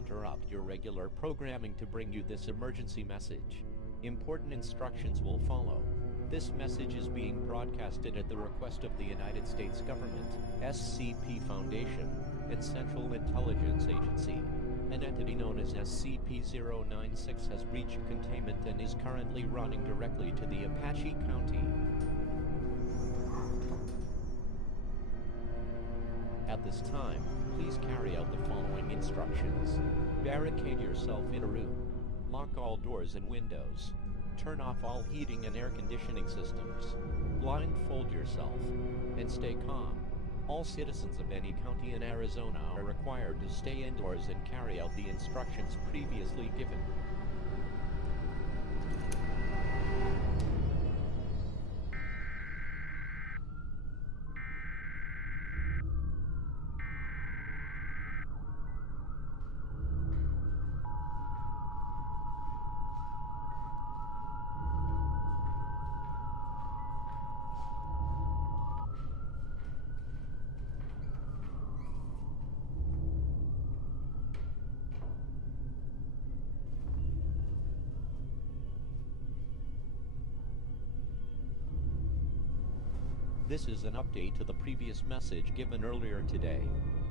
interrupt your regular programming to bring you this emergency message. Important instructions will follow. This message is being broadcasted at the request of the United States Government, SCP Foundation, and Central Intelligence Agency. An entity known as SCP-096 has breached containment and is currently running directly to the Apache County. At this time, please carry out the following instructions. Barricade yourself in a room. Lock all doors and windows. Turn off all heating and air conditioning systems. Blindfold yourself. And stay calm. All citizens of any county in Arizona are required to stay indoors and carry out the instructions previously given. This is an update to the previous message given earlier today.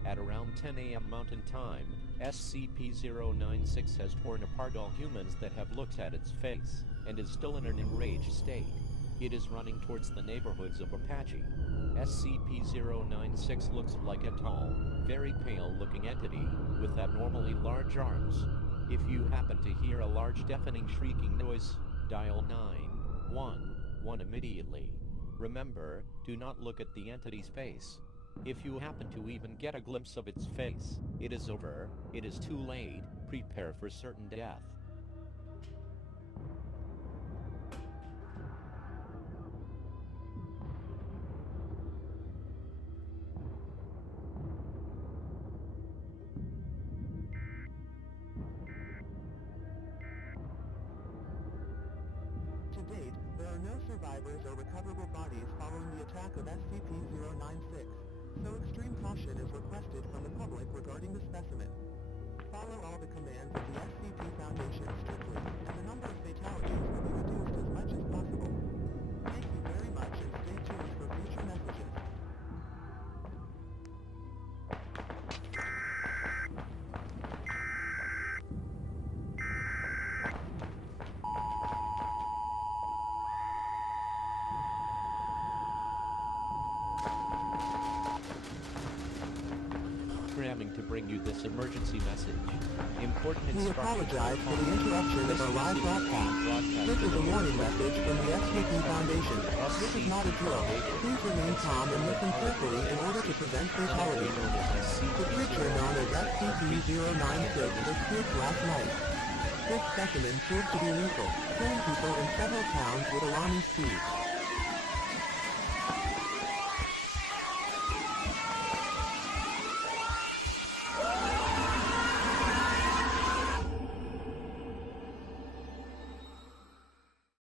At around 10 a.m. Mountain Time, SCP-096 has torn apart all humans that have looked at its face, and is still in an enraged state. It is running towards the neighborhoods of Apache. SCP-096 looks like a tall, very pale-looking entity, with abnormally large arms. If you happen to hear a large deafening shrieking noise, dial 911 immediately. Remember, do not look at the entity's face. If you happen to even get a glimpse of its face, it is over, it is too late, prepare for certain death. To date, there are no survivors or recoverable bodies following the attack of SCP-096, so extreme caution is requested from the public regarding the specimen. Follow all the commands of the SCP Foundation strictly, and the number of fatalities will be reduced as much as possible. Thank you very much and stay tuned for future messages. Programming to bring you this emergency message. Important We instructions. apologize for the interruption of our live broadcast. This is a warning message from the SCP Foundation. This is not a drill. Please remain calm and listen carefully in order to prevent fatalities. The creature known as SCP-096 was spooked last night. This specimen proved to be lethal, killing people in several towns with alarming speed.